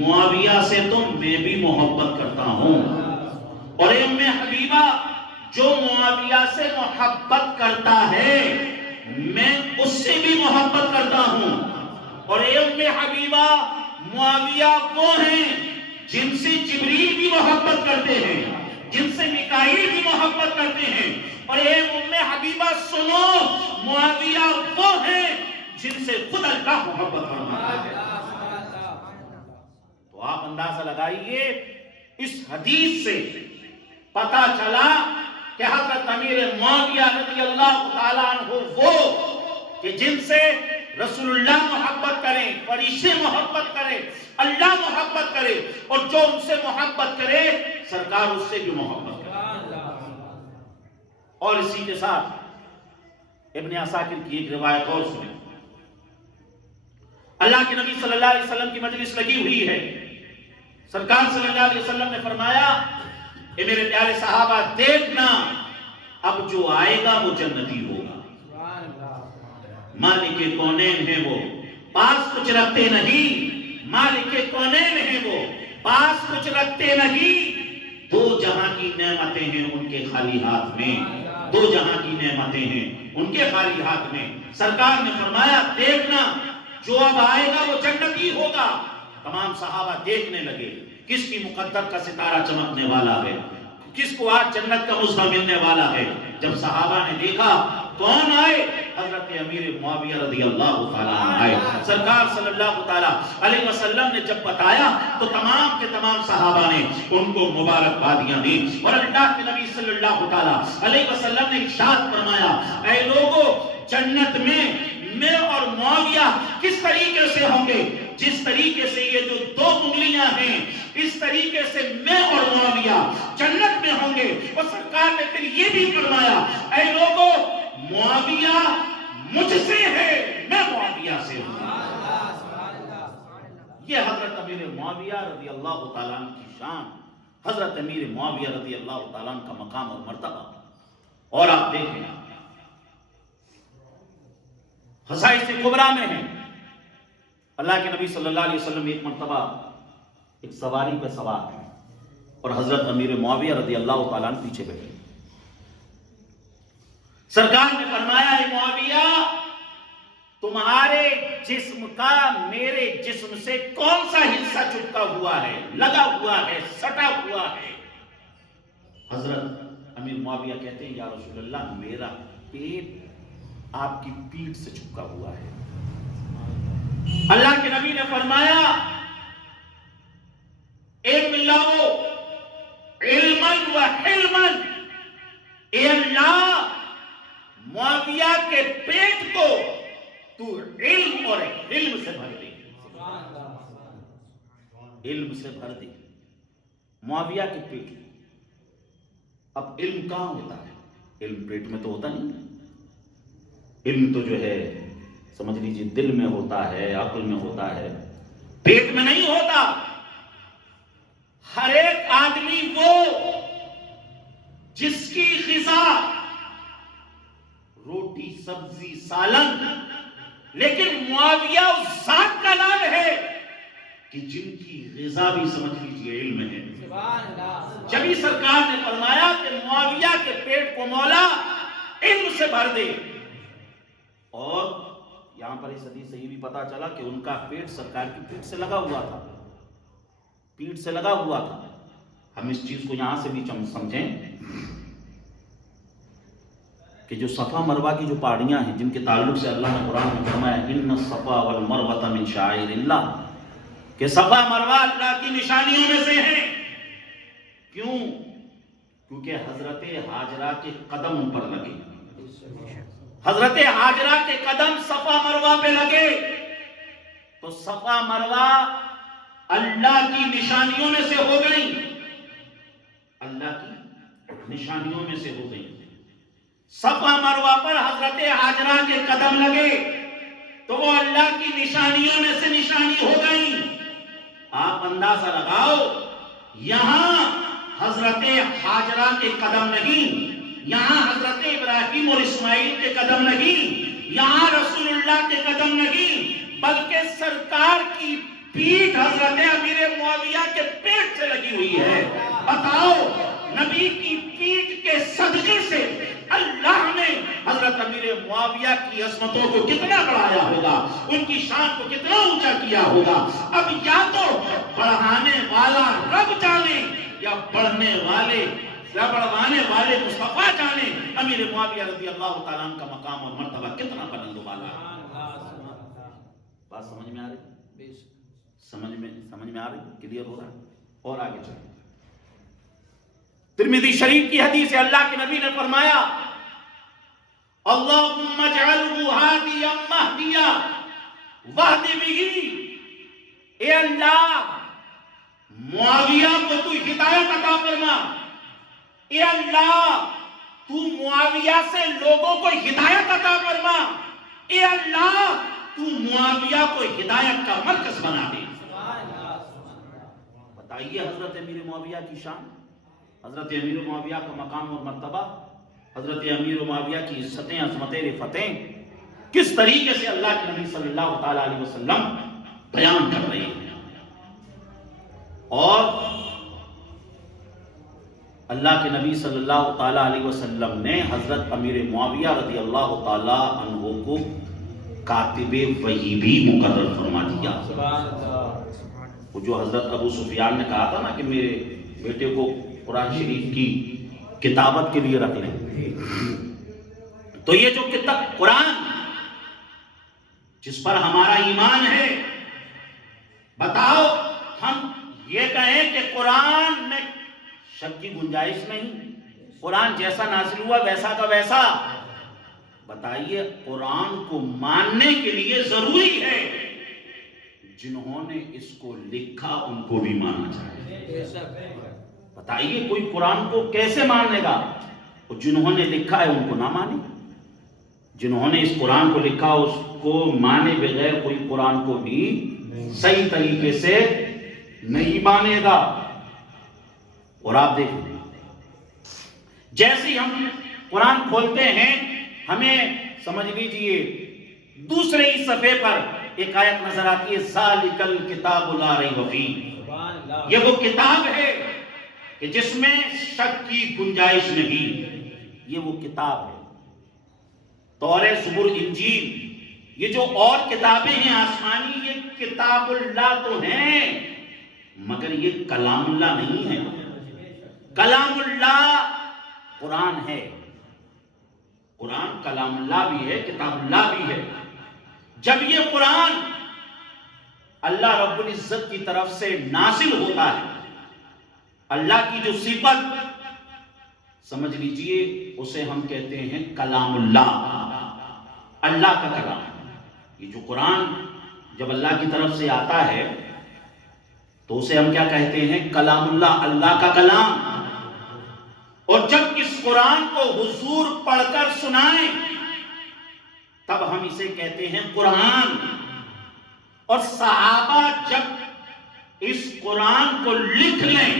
معاویہ سے تو میں بھی محبت کرتا ہوں، اور اے ام حبیبہ جو معاویہ سے محبت کرتا ہے میں اس سے بھی محبت کرتا ہوں، اور اے ام حبیبہ معاویہ وہ ہیں جن سے جبریل بھی محبت کرتے ہیں، جن سے میکائیل بھی محبت کرتے ہیں، اور اے ام حبیبہ سنو معاویہ وہ ہیں جن سے خود اللہ محبت فرماتا ہے۔ تو آپ اندازہ لگائیے اس حدیث سے پتا چلا کہ حضرت امیر معاویہ رضی اللہ تعالیٰ عنہ وہ کہ جن سے رسول اللہ محبت کریں، فرشتے محبت کریں، اللہ محبت کرے، اور جو ان سے محبت کرے سرکار اس سے بھی محبت کرے۔ اور اسی کے ساتھ ابن عساکر کی ایک روایت اور سنیں۔ اللہ کے نبی صلی اللہ علیہ وسلم کی مجلس لگی ہوئی ہے، سرکار صلی اللہ علیہ وسلم نے فرمایا اے میرے پیارے صحابہ دیکھنا اب جو آئے گا وہ جنتی ہوگا، مالک کونین ہے وہ، پاس کچھ رکھتے نہیں، مالک کونین ہے وہ، پاس کچھ رکھتے نہیں، دو جہاں کی نعمتیں ہیں ان کے خالی ہاتھ میں، دو جہاں کی نعمتیں ہیں ان کے خالی ہاتھ میں۔ سرکار نے فرمایا دیکھنا جو اب آئے گا وہ جنتی ہوگا۔ تمام صحابہ دیکھنے لگے کس کی مقدر کا ستارہ چمکنے والا ہے، کس کو آج جنت کا مزہ ملنے والا ہے۔ جب صحابہ نے دیکھا کون آئے؟ حضرت امیر معاویہ رضی اللہ تعالیٰ عنہ آئے. سرکار صلی اللہ تعالیٰ علیہ وسلم نے جب بتایا تو تمام کے تمام صحابہ نے ان کو مبارکبادیاں دی. اور اللہ کے نبی صلی اللہ تعالیٰ علیہ وسلم نے ارشاد فرمایا، اے لوگو، جنت میں اور معاویہ کس طریقے سے ہوں گے؟ جس طریقے سے یہ جو دو انگلیاں ہیں، اس طریقے سے میں اور معاویہ جنت میں ہوں گے. اور سرکار نے پھر یہ بھی فرمایا، اے لوگو، معاویہ مجھ سے ہے، میں معاویہ سے ہوں. یہ حضرت امیر معاویہ رضی اللہ تعالیٰ عنہ کی شان، حضرت امیر معاویہ رضی اللہ تعالیٰ عنہ کا مقام اور مرتبہ. اور آپ دیکھیں خصائص کبریٰ میں ہیں. اللہ کے نبی صلی اللہ علیہ وسلم ایک مرتبہ ایک سواری پہ سوار ہیں اور حضرت امیر معاویہ رضی اللہ تعالیٰ عنہ پیچھے بیٹھے. سرکار نے فرمایا، اے معاویہ، تمہارے جسم کا میرے جسم سے کون سا حصہ چپکا ہوا ہے، لگا ہوا ہے، سٹا ہوا ہے؟ حضرت امیر معاویہ کہتے ہیں، یا رسول اللہ، میرا پیٹ آپ کی پیٹھ سے چپکا ہوا ہے. اللہ کے نبی نے فرمایا، علم لاؤ، علماً و حلماً. اے اللہ، معاویہ کے پیٹ کو تو علم اور حلم سے بھر دے. علم سے بھر دے معاویہ کے پیٹ. اب علم کہاں ہوتا ہے؟ علم پیٹ میں تو ہوتا نہیں. علم تو جو ہے سمجھ لیجیے دل میں ہوتا ہے، عقل میں ہوتا ہے، پیٹ میں نہیں ہوتا. ہر ایک آدمی وہ جس کی غذا روٹی، سبزی، سالن، لیکن معاویہ اس ذات کا نام ہے کہ جن کی غذا بھی سمجھ لیجیے علم ہے. جبھی سرکار نے فرمایا کہ معاویہ کے پیٹ کو مولا علم سے بھر دے. اور یہاں پر اس حدیث سے یہ بھی پتا چلا کہ ان کا پیٹ سرکار کی پیٹ سے لگا ہوا تھا، پیٹ سے لگا ہوا تھا. ہم اس چیز کو یہاں سے بھی سمجھیں کہ جو صفا مروہ کی جو پہاڑیاں ہیں جن کے تعلق سے اللہ نے قرآن میں فرمایا، ان الصفا والمروہ من شعائر اللہ، کہ صفا مروہ اللہ کی نشانیوں میں سے ہیں. کیوں؟ کیونکہ حضرت ہاجرہ کے قدم ان پر لگے. حضرت ہاجرہ کے قدم صفا مروہ پہ لگے تو صفا مروہ اللہ کی نشانیوں میں سے ہو گئی. اللہ کی نشانیوں میں سے ہو گئی. صفا مروہ پر حضرت ہاجرہ کے قدم لگے تو وہ اللہ کی نشانیوں میں سے نشانی ہو گئی. آپ اندازہ لگاؤ، یہاں حضرت ہاجرہ کے قدم نہیں، یہاں حضرت ابراہیم اور اسماعیل کے قدم نہیں، یہاں رسول اللہ کے قدم نہیں، بلکہ سرکار کی پیٹھ حضرت امیر معاویہ کے پیٹ سے لگی ہوئی ہے. بتاؤ، نبی کی پیٹھ کے صدقے سے اللہ نے حضرت امیر معاویہ کی عظمتوں کو کتنا بڑھایا ہوگا، ان کی شان کو کتنا اونچا کیا ہوگا. اب یا تو بڑھانے والا رب جانے یا بڑھنے والے یا بڑھوانے والے مصطفیٰ جانے امیر معاویہ رضی اللہ تعالیٰ عنہ کا مقام اور مرتبہ کتنا بلند والا ہے. بات سمجھ میں آ رہی؟ سمجھ میں آ رہی؟ کلیئر ہو رہا ہے؟ اور آگے چلیں. ترمذی شریف کی حدیث ہے، اللہ کے نبی نے فرمایا، اللہم اجعلہ ہادیا مہدیا واہد بہ. اے اللہ، معاویہ کو تو ہدایت عطا فرما. اے اللہ، تو معاویہ سے لوگوں کو ہدایت عطا فرما. اے اللہ، تو معاویہ کو ہدایت کا مرکز بنا دے. بتائیے حضرت امیر معاویہ کی شان، حضرت امیر معاویہ کا مقام اور مرتبہ، حضرت امیر معاویہ کی عزتیں، عظمتیں، رفتیں کس طریقے سے اللہ کے نبی صلی اللہ تعالی علیہ وسلم بیان کر رہے ہیں. اور اللہ کے نبی صلی اللہ تعالی علیہ وسلم نے حضرت امیر معاویہ رضی اللہ تعالی عنہ کو کاتب وحی بھی مقرر فرما دیا. وہ جو حضرت ابو سفیان نے کہا تھا نا کہ میرے بیٹے کو قرآن شریف کی کتابت کے لیے رکھ لیں، تو یہ جو کتاب قرآن جس پر ہمارا ایمان ہے، بتاؤ ہم یہ کہیں کہ قرآن میں شک کی گنجائش نہیں، قرآن جیسا نازل ہوا ویسا کا ویسا؟ بتائیے قرآن کو ماننے کے لیے ضروری ہے جنہوں نے اس کو لکھا ان کو بھی ماننا چاہیے۔ بتائیے کوئی قرآن کو کیسے مانے گا؟ جنہوں نے لکھا ہے ان کو نہ مانے، جنہوں نے اس قرآن کو لکھا اس کو مانے بغیر کوئی قرآن کو بھی صحیح طریقے سے نہیں مانے گا۔ اور آپ دیکھیں جیسے ہم قرآن کھولتے ہیں ہمیں سمجھ لیجئے دوسرے ہی صفحے پر ایک آیت نظر آتی ہے، ذالک الکتاب لا ریب فیہ، یہ وہ کتاب ہے کہ جس میں شک کی گنجائش نہیں، یہ وہ کتاب ہے۔ تورات، زبور، انجیل، یہ جو اور کتابیں ہیں آسمانی، یہ کتاب اللہ تو ہیں مگر یہ کلام اللہ نہیں ہے۔ کلام اللہ قرآن ہے، قرآن کلام اللہ بھی ہے، کتاب اللہ بھی ہے۔ جب یہ قرآن اللہ رب العزت کی طرف سے نازل ہوتا ہے، اللہ کی جو صفت سمجھ لیجئے اسے ہم کہتے ہیں کلام اللہ، اللہ کا کلام۔ یہ جو قرآن جب اللہ کی طرف سے آتا ہے تو اسے ہم کیا کہتے ہیں؟ کلام اللہ، اللہ کا کلام۔ اور جب اس قرآن کو حضور پڑھ کر سنائیں تب ہم اسے کہتے ہیں قرآن۔ اور صحابہ جب اس قرآن کو لکھ لیں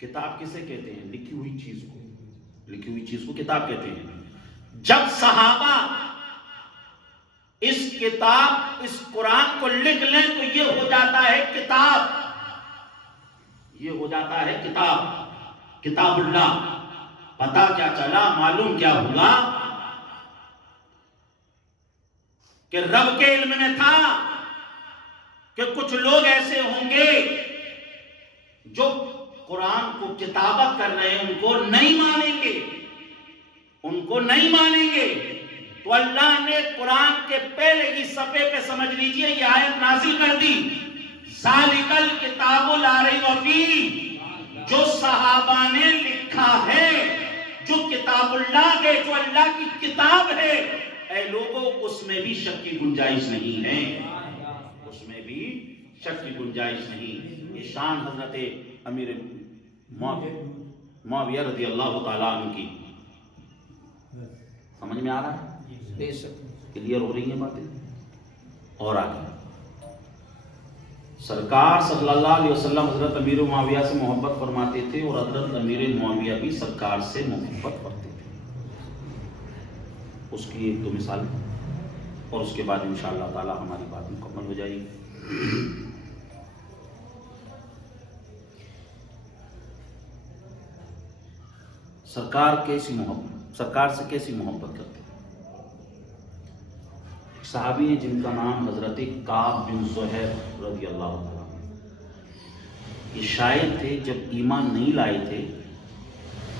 کتاب کسے کہتے ہیں؟ لکھی ہوئی چیز کو کتاب کہتے ہیں۔ جب صحابہ اس قرآن کو لکھ لیں تو یہ ہو جاتا ہے کتاب اللہ۔ پتہ کیا چلا، معلوم کیا ہوا کہ رب کے علم میں تھا کہ کچھ لوگ ایسے ہوں گے جو قرآن کو کتابت کر رہے ہیں، ان کو نہیں مانیں گے۔ تو اللہ نے قرآن کے پہلے ہی صفحے پہ سمجھ لیجئے یہ آیت نازل کر دی، ذالک الکتاب لا ریب فیہ، جو صحابہ نے لکھا ہے، جو کتاب اللہ ہے، جو اللہ کی کتاب ہے، اے لوگوں اس میں بھی شک کی گنجائش نہیں ہے، یہ شان حضرت امیر معاویہ رضی اللہ تعالیٰ عنہ کی سمجھ میں آ رہا ہے؟ کلیئر ہو رہی ہیں باتیں؟ اور آگے سرکار صلی اللہ علیہ وسلم حضرت امیر معاویہ سے محبت فرماتے تھے اور حضرت امیر معاویہ بھی سرکار سے محبت کرتے تھے۔ اس کی ایک دو مثال اور اس کے بعد انشاءاللہ تعالی ہماری بات مکمل ہو جائے گی۔ سرکار سے کیسی محبت کرتے ہیں؟ صحابی ہیں جن کا نام حضرت کعب بن زہیر رضی اللہ عنہ، یہ شاعر تھے۔ جب ایمان نہیں لائے تھے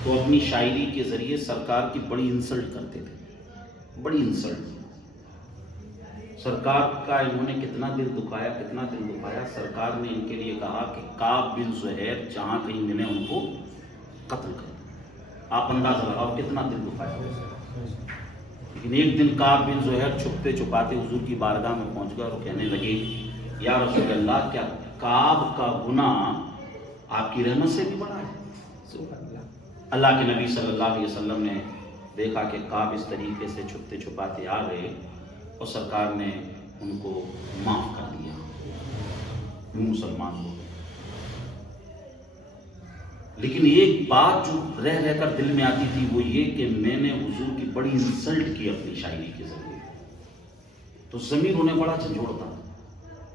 تو اپنی شاعری کے ذریعے سرکار کی بڑی انسلٹ کرتے تھے، بڑی انسلٹ۔ سرکار کا انہوں نے کتنا دل دکھایا، سرکار نے ان کے لیے کہا کہ کعب بن زہیر جہاں کہیں ملے ان کو قتل کر۔ آپ اندازہ لگاؤ کتنا دل دکھایا۔ لیکن ایک دن کعب بن زہیر چھپتے چھپاتے حضور کی بارگاہ میں پہنچ گئے اور کہنے لگے، یا رسول اللہ، کیا کعب کا گناہ آپ کی رحمت سے بھی بڑا ہے؟ اللہ کے نبی صلی اللہ علیہ وسلم نے دیکھا کہ کعب اس طریقے سے چھپتے چھپاتے آ گئے اور سرکار نے ان کو معاف کر دیا، مسلمان ہو گئے۔ لیکن ایک بات جو رہ کر دل میں آتی تھی وہ یہ کہ میں نے حضور کی بڑی انسلٹ کی اپنی شاعری کے ذریعے، تو ضمیر انہیں بڑا جھنجھوڑتا۔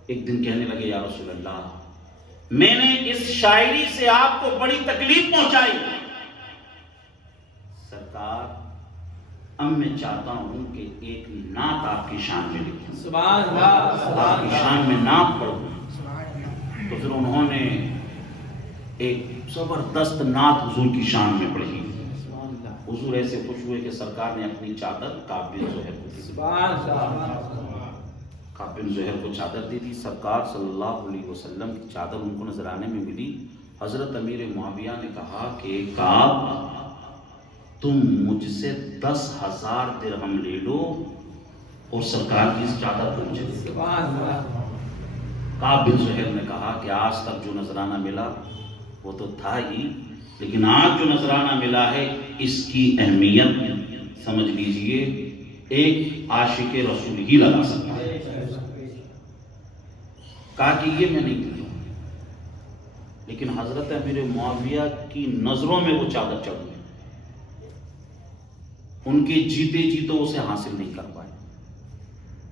ایک دن کہنے لگے، یا رسول اللہ، میں نے اس شاعری سے آپ کو بڑی تکلیف پہنچائی، سرکار اب میں چاہتا ہوں کہ ایک نعت آپ کی شان میں لکھیں، سبحان اللہ، آپ کی شان میں نعت پڑھوں۔ تو پھر انہوں نے ایک زبردست نعت حضور کی شان میں پڑھی. سبحان اللہ. حضور ایسے خوش ہوئے کہ سرکار نے اپنی چادر کعب بن زہر کو دی. سبحان اللہ. کعب بن زہر کو چادر دی تھی. سرکار صلی اللہ علیہ وسلم کی چادر ان کو نذرانے میں ملی. حضرت امیر معاویہ نے کہا کہ کعب تم مجھ سے 10,000 درہم لے لو اور سرکار کی اس چادر کو مجھے دے دو. سبحان اللہ. کعب بن زہر نے کہا کہ آج تک جو نذرانہ ملا وہ تو تھا ہی، لیکن آج جو نذرانہ ملا ہے اس کی اہمیت سمجھ لیجئے ایک عاشق رسول ہی لگا سکتا ہے. کہا کہ یہ میں نہیں دیا، لیکن حضرت امیر معاویہ کی نظروں میں وہ چادر چڑھ گئی. ان کے جیتے جیتوں اسے حاصل نہیں کر پائے.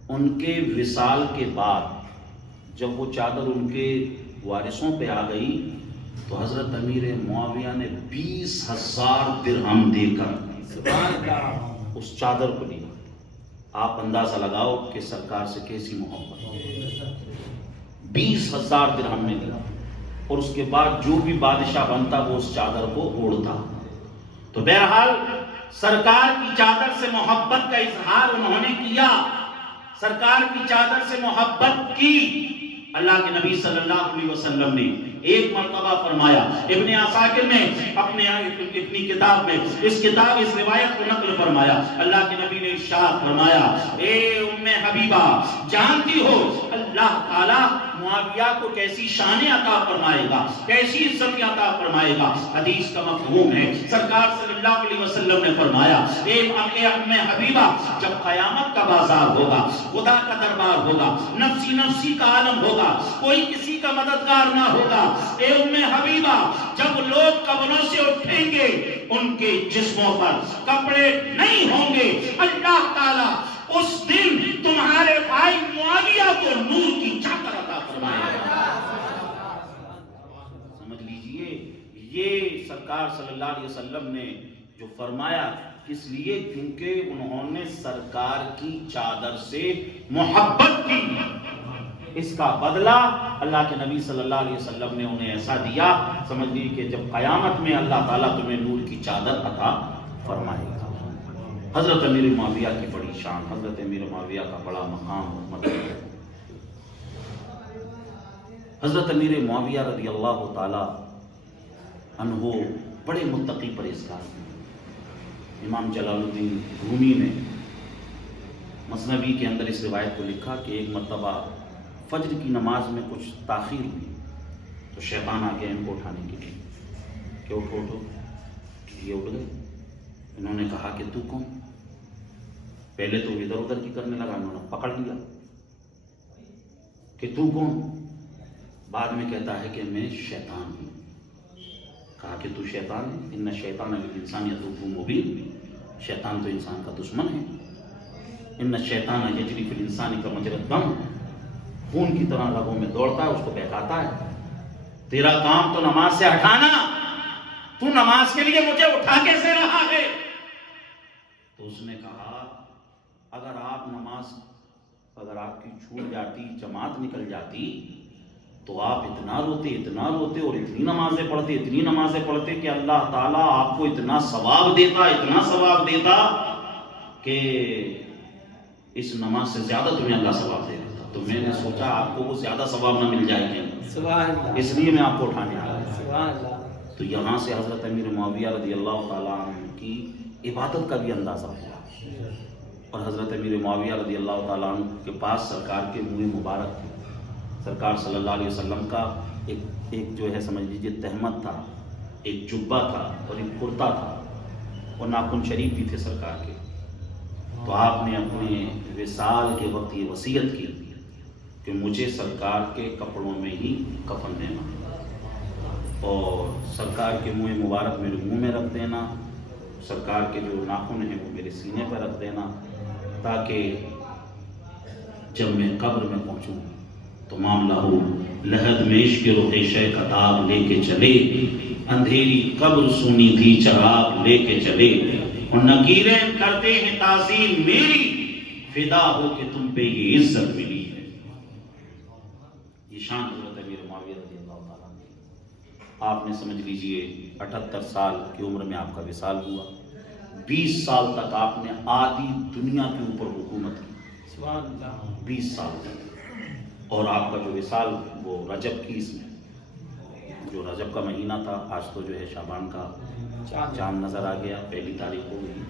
ان کے وصال کے بعد جب وہ چادر ان کے وارثوں پہ آ گئی تو حضرت امیر معاویہ نے 20,000 درہم دے کر سبحان اللہ. اس چادر کو لیا. آپ اندازہ لگاؤ کہ سرکار سے کیسی محبت. 20,000 درہم نے دیا اور اس کے بعد جو بھی بادشاہ بنتا وہ اس چادر کو اوڑھتا. تو بہرحال سرکار کی چادر سے محبت کا اظہار انہوں نے کیا. سرکار کی چادر سے محبت کی. اللہ کے نبی صلی اللہ علیہ وسلم نے ایک مرتبہ فرمایا، ابن عساکر نے اپنی کتاب میں اس روایت کو نقل فرمایا. اللہ کے نبی نے ارشاد فرمایا، اے ام حبیبہ جانتی ہو اللہ تعالی معاویہ کو کیسی شان عطا فرمائے گا، کیسی عزت عطا فرمائے گا. حدیث کا مفہوم ہے سرکار صلی اللہ علیہ وسلم نے فرمایا، اے ام حبیبہ جب قیامت کا بازار ہوگا، خدا کا دربار ہوگا، نفسی نفسی کا عالم ہوگا، کوئی کسی کا مددگار نہ ہوگا، اے ام حبیبہ جب لوگ قبروں سے اٹھیں گے ان کے جسموں پر کپڑے نہیں ہوں گے، اللہ تعالیٰ اس دن تمہارے بھائی معاویہ کو نور کی چادر عطا فرمائے گا. سمجھ لیجئے یہ سرکار صلی اللہ علیہ وسلم نے جو فرمایا اس لیے کیونکہ انہوں نے سرکار کی چادر سے محبت کی. اس کا بدلہ اللہ کے نبی صلی اللہ علیہ وسلم نے انہیں ایسا دیا. سمجھ لیجیے کہ جب قیامت میں اللہ تعالیٰ تمہیں نور کی چادر عطا فرمائے گا. حضرت امیر معاویہ کی بڑی شان، حضرت امیر معاویہ کا بڑا مقام حضرت امیر معاویہ رضی اللہ تعالی عنہ بڑے متقی پرہیزگار ہیں. امام جلال الدین رومی نے مثنوی کے اندر اس روایت کو لکھا کہ ایک مرتبہ فجر کی نماز میں کچھ تاخیر ہوئی تو شیطان آ گیا ان کو اٹھانے کے لیے کہ اٹھو اٹھو. یہ اٹھ گئے. انہوں نے کہا کہ تو کون؟ پہلے تو ادھر ادھر کی کرنے لگا، انہوں نے پکڑ لیا کہ تو کون؟ بعد میں کہتا ہے کہ میں شیطان ہوں. کہا کہ تو شیطان ہے؟ ان الشیطان للانسان عدو مبین. شیطان تو انسان کا دشمن ہے. ان الشیطان یجری فی الانسان کمجری الدم. خون کی طرح رگوں میں دوڑتا ہے، اس کو بہکاتا ہے. تیرا کام تو نماز سے ہٹانا، تو نماز کے لیے مجھے اٹھا کیسے رہا ہے؟ تو اس نے کہا اگر آپ کی چھوٹ جاتی، جماعت نکل جاتی تو آپ اتنا روتے اور اتنی نمازیں پڑھتے کہ اللہ تعالیٰ آپ کو اتنا ثواب دیتا کہ اس نماز سے زیادہ تمہیں اللہ ثواب دے دیتا. تو میں نے سوچا آپ کو وہ زیادہ ثواب نہ مل جائے گا، سبحان اللہ. اس لیے میں آپ کو اٹھانے آیا. سبحان اللہ. تو یہاں سے حضرت امیر معاویہ رضی اللہ تعالیٰ عنہ کی عبادت کا بھی اندازہ ہوا. اور حضرت امیر معاویہ رضی اللہ تعالیٰ عنہ کے پاس سرکار کے منہ مبارک تھے. سرکار صلی اللہ علیہ وسلم کا ایک جو ہے سمجھ لیجیے تہمت تھا، ایک جبہ تھا اور ایک کرتا تھا اور ناخن شریف بھی تھے سرکار کے. تو آپ نے اپنے وصال کے وقت یہ وصیت کی کہ مجھے سرکار کے کپڑوں میں ہی کفن دینا اور سرکار کے منہ مبارک میرے منہ میں رکھ دینا، سرکار کے جو ناخن ہیں وہ میرے سینے پر رکھ دینا، تاکہ جب میں قبر میں پہنچوں تو معاملہ ہو لحد میں عشق رخ شے کا داغ لے کے چلے، اندھیری قبر سونی تھی چراغ لے کے چلے، اور نکیریں کرتے ہیں تعظیم میری، فدا ہو کہ تم پہ یہ عزت ملی ہے. یہ شان حضرت امیر معاویہ رضی اللہ تعالیٰ عنہ. آپ نے سمجھ لیجئے 78 سال کی عمر میں آپ کا وصال ہوا. 20 سال تک آپ نے آدھی دنیا کے اوپر حکومت کی. سبحان اللہ. 20 سال تک. اور آپ کا جو وصال وہ رجب کی اس میں جو رجب کا مہینہ تھا. آج تو جو ہے شعبان کا چاند نظر آ گیا. 1 تاریخ ہو گئی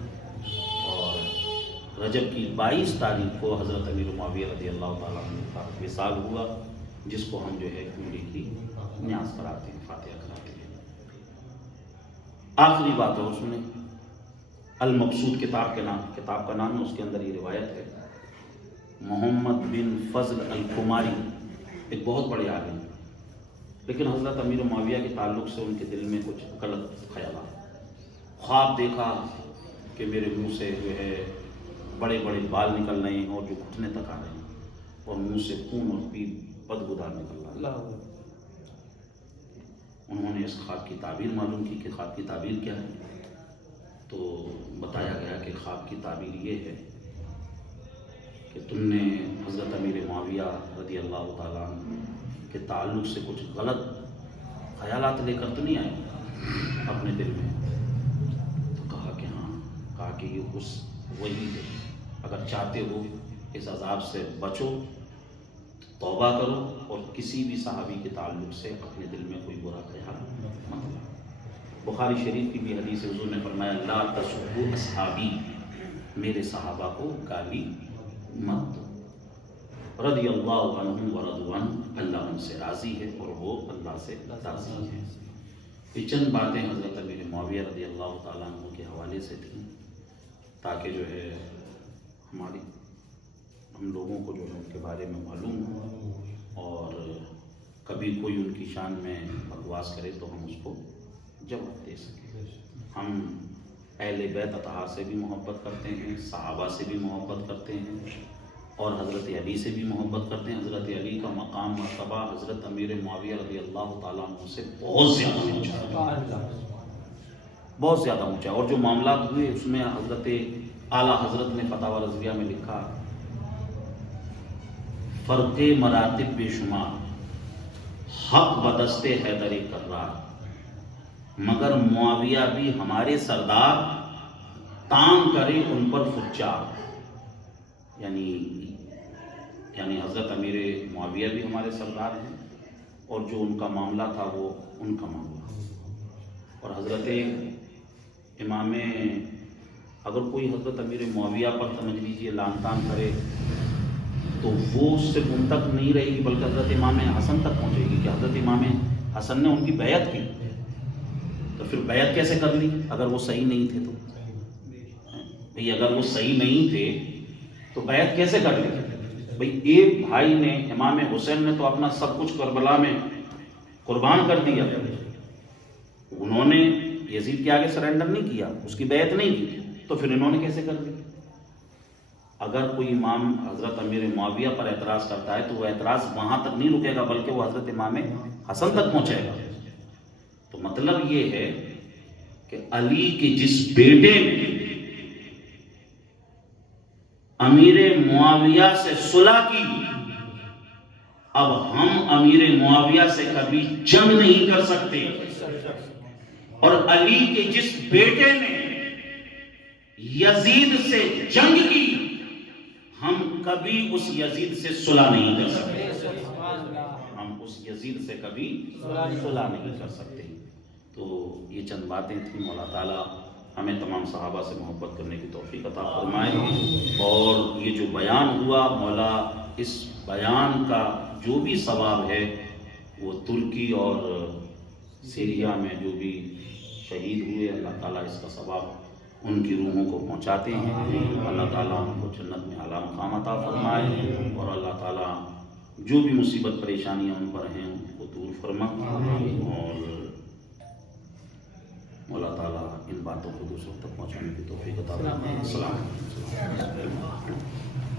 اور رجب کی 22 تاریخ کو حضرت امیر معاویہ رضی اللہ تعالیٰ عنہ کا وصال ہوا، جس کو ہم جو ہے عمرے کی نیاز کراتے ہیں، فاتحہ کراتے ہیں. آخری بات اور سنیں. المقصود کتاب کا نام ہے. اس کے اندر یہ روایت ہے. محمد بن فضل الکماری ایک بہت بڑے عالم، لیکن حضرت امیر معاویہ کے تعلق سے ان کے دل میں کچھ غلط خیالات. خواب دیکھا کہ میرے منہ سے جو ہے بڑے بڑے بال نکل رہے ہیں اور جو گھٹنے تک آ رہے ہیں، اور منہ سے خون اور بدبودار نکل رہا ہے. انہوں نے اس خواب کی تعبیر معلوم کی کہ خواب کی تعبیر کیا ہے. تو بتایا گیا کہ خواب کی تعبیر یہ ہے کہ تم نے حضرت امیر معاویہ رضی اللہ تعالیٰ عنہ کے تعلق سے کچھ غلط خیالات لے کر تو نہیں آئے اپنے دل میں. تو کہا کہ ہاں. کہا کہ یہ وہی ہے. اگر چاہتے ہو اس عذاب سے بچو، توبہ کرو اور کسی بھی صحابی کے تعلق سے اپنے دل میں کوئی برا خیال مت لاؤ. بخاری شریف کی بھی حدیث حضور نے فرمایا لا تسبوا اصحابی، میرے صحابہ کو گالی مت دو. رضی اللہ عنہم ورضوا عنہ، اللہ ان سے راضی ہے اور وہ اللہ سے راضی ہے. یہ چند باتیں حضرت امیر معاویہ رضی اللہ تعالیٰ عنہ کے حوالے سے تھیں، تاکہ جو ہے ہم لوگوں کو جو ہے ان کے بارے میں معلوم ہو، اور کبھی کوئی ان کی شان میں بکواس کرے تو ہم اس کو جواب دے سکیں. ہم اہل بیت اطہار سے بھی محبت کرتے ہیں، صحابہ سے بھی محبت کرتے ہیں، اور حضرت علی سے بھی محبت کرتے ہیں. حضرت علی کا مقام مرتبہ حضرت امیر معاویہ رضی اللہ تعالیٰ عنہ سے بہت زیادہ اونچا، بہت زیادہ اونچا. اور جو معاملات ہوئے اس میں حضرت اعلیٰ حضرت نے فتاوی رضویہ میں لکھا فرق مراتب بے شمار، حق بدست حیدر کرار، مگر معاویہ بھی ہمارے سردار، تان کرے ان پر فجار. یعنی حضرت امیر معاویہ بھی ہمارے سردار ہیں، اور جو ان کا معاملہ تھا وہ ان کا معاملہ. اور حضرت امام، اگر کوئی حضرت امیر معاویہ پر سمجھ لیجیے لان تان کرے تو وہ اس سے ان تک نہیں رہے گی، بلکہ حضرت امام حسن تک پہنچے گی کہ حضرت امام حسن نے ان کی بیعت کی. تو پھر بیعت کیسے کر لی اگر وہ صحیح نہیں تھے؟ تو بھئی اگر وہ صحیح نہیں تھے تو بیعت کیسے کر لی؟ بھئی ایک بھائی نے، امام حسین نے تو اپنا سب کچھ کربلا میں قربان کر دیا، انہوں نے یزید کے آگے سرنڈر نہیں کیا، اس کی بیعت نہیں کی، تو پھر انہوں نے کیسے کر لی؟ اگر کوئی امام حضرت امیر معاویہ پر اعتراض کرتا ہے تو وہ اعتراض وہاں تک نہیں رکے گا، بلکہ وہ حضرت امام حسن تک پہنچے گا. تو مطلب یہ ہے کہ علی کے جس بیٹے نے امیر معاویہ سے صلح کی، اب ہم امیر معاویہ سے کبھی جنگ نہیں کر سکتے. اور علی کے جس بیٹے نے یزید سے جنگ کی، ہم کبھی اس یزید سے صلح نہیں کر سکتے. ہم اس یزید سے کبھی صلح نہیں کر سکتے. تو یہ چند باتیں تھیں. مولا تعالیٰ ہمیں تمام صحابہ سے محبت کرنے کی توفیق عطا فرمائے. اور یہ جو بیان ہوا، مولا اس بیان کا جو بھی ثواب ہے وہ ترکی اور سیریا میں جو بھی شہید ہوئے، اللہ تعالیٰ اس کا ثواب ان کی روحوں کو پہنچاتے ہیں. اللہ تعالیٰ ان کو جنت میں اعلیٰ مقام عطا فرمائے، اور اللہ تعالیٰ جو بھی مصیبت پریشانیاں ان پر ہیں ان کو دور فرما، اور اللہ تعالیٰ ان باتوں کو دوسروں تک پہنچانے کی توفیق عطا فرمائے. السلام علیکم.